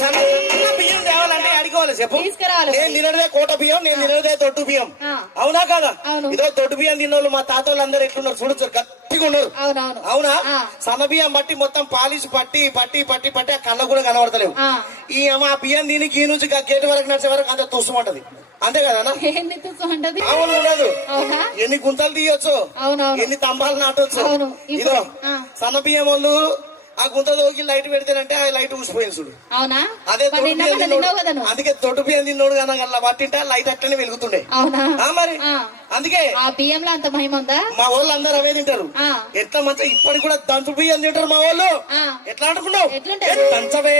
సన్న బియ్యం తేవాలంటే అడిగోవాలి చెప్పు. తీసుకురావాలి. నేను నిలదే కోట బియ్యం, నేను నిలదే దొడ్డు బియ్యం. అవునా కదా? ఇదో దొడ్డు బియ్యం తిన్నోళ్ళు మా తాతోళ్ళు అందరు ఎట్లున్నారు చూడొచ్చు, గట్టిగా ఉన్నారు. అవునా? సన్న బియ్యం బట్టి మొత్తం పాలిష్ పట్టి పట్టి పట్టి పట్టి ఆ కళ్ళ కూడా కనబడతలేవు. ఈ మా బియ్యం దీనికి ఈ నుంచి గేట్ వరకు నడిచే వరకు అంత తుసుమంటది. అంతే కదా? ఉండదు. ఎన్ని గుంతలు తీయొచ్చు, ఎన్ని తంబాలు నాటొచ్చు. ఇదో సన్న బియ్యం వాళ్ళు ఆ గుంత దోకి లైట్ పెడితేనంటే ఆ లైట్ ఊసిపోయింది చూడు. అదే అందుకే దొడ్డు బియ్యం తిన్నోడు కన్నా పట్టింటే లైట్ అట్లనే వెలుగుతుండే. మరి అందుకే ఆ బియ్యంలో అంత మహిమ ఉందా? మా వాళ్ళు అందరు అవే తింటారు. ఎట్లా మంచిగా ఇప్పటికి కూడా దంచు బియ్యం తింటారు మా వాళ్ళు. ఎట్లా అనుకున్నావు? దంచవే